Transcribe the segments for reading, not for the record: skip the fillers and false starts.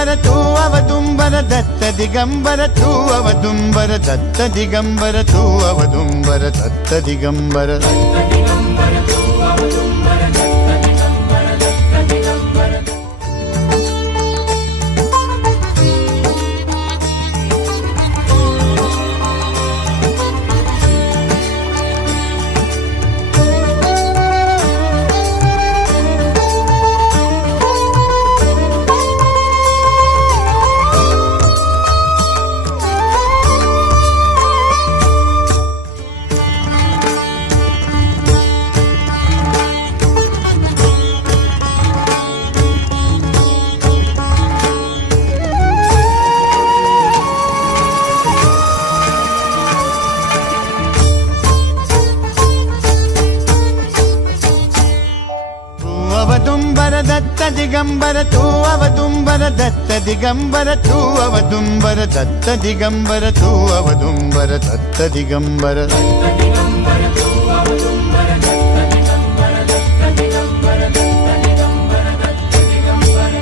ದಿಗಂಬರ ತೂ ಅವದುಂಬರ ದತ್ತ ದಿಗಂಬರ ತೂ ಅವದುಂಬರ ದತ್ತ ದಿಗಂಬರ ತೂ ಅವದುಂಬರ ದತ್ತ ದಿಗಂಬರ ದತ್ತ ದಿಗಂಬರ ತೂ ಅವದುಂಬರ ದತ್ತ ದಿಗಂಬರ ತೂ ಅವದುಂಬರ ದತ್ತ ದಿಗಂಬರ ತೂ ಅವದುಂಬರ ದತ್ತ ದಿಗಂಬರ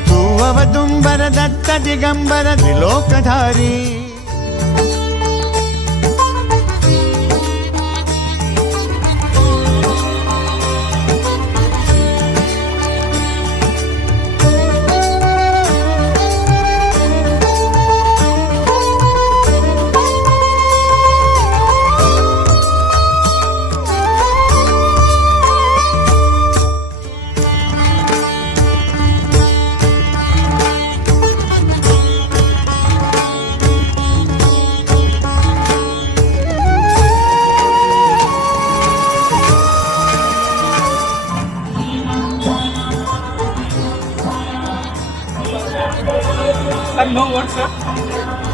ತೂ ಅವದುಂಬರ ದತ್ತ ದಿಗಂಬರ ತ್ರಿಲೋಕಧಾರಿ సార్ నో వర్డ్ సార్,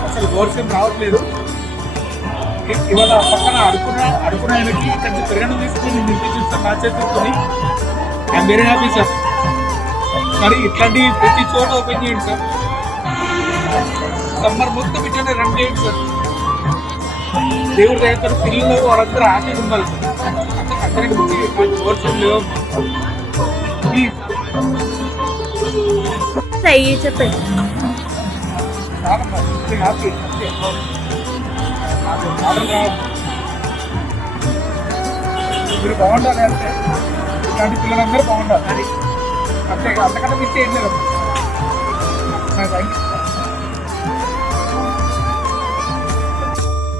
అసలు వర్డ్స్ ఏం రావట్లేదు. ఇవాళ పక్కన అడుకున్న ఆయనకి కొంచెం ప్రేరణ తీసుకుని నిర్మించారు నా చేతులతోని. I'm very happy sir. మరి ఇట్లాంటి ప్రతి చోట ఓపెన్ చేయండి సార్. సమ్మర్ మొత్తం ఇట్లానే రన్ చేయండి సార్. దేవుడి దగ్గర పిల్లలు వాళ్ళందరూ హ్యాపీగా ఉండాలి సార్. అందరికి మంచి వర్డ్స్ ఏం లేవు ప్లీజ్. చెప్పండి. హ్యాపీ మీరు బాగుండాలి అంటే ఇట్లాంటి పిల్లలందరూ బాగుండాలి. అంతే అంతకన్నా మిస్ ఏం లేదు. Thank you.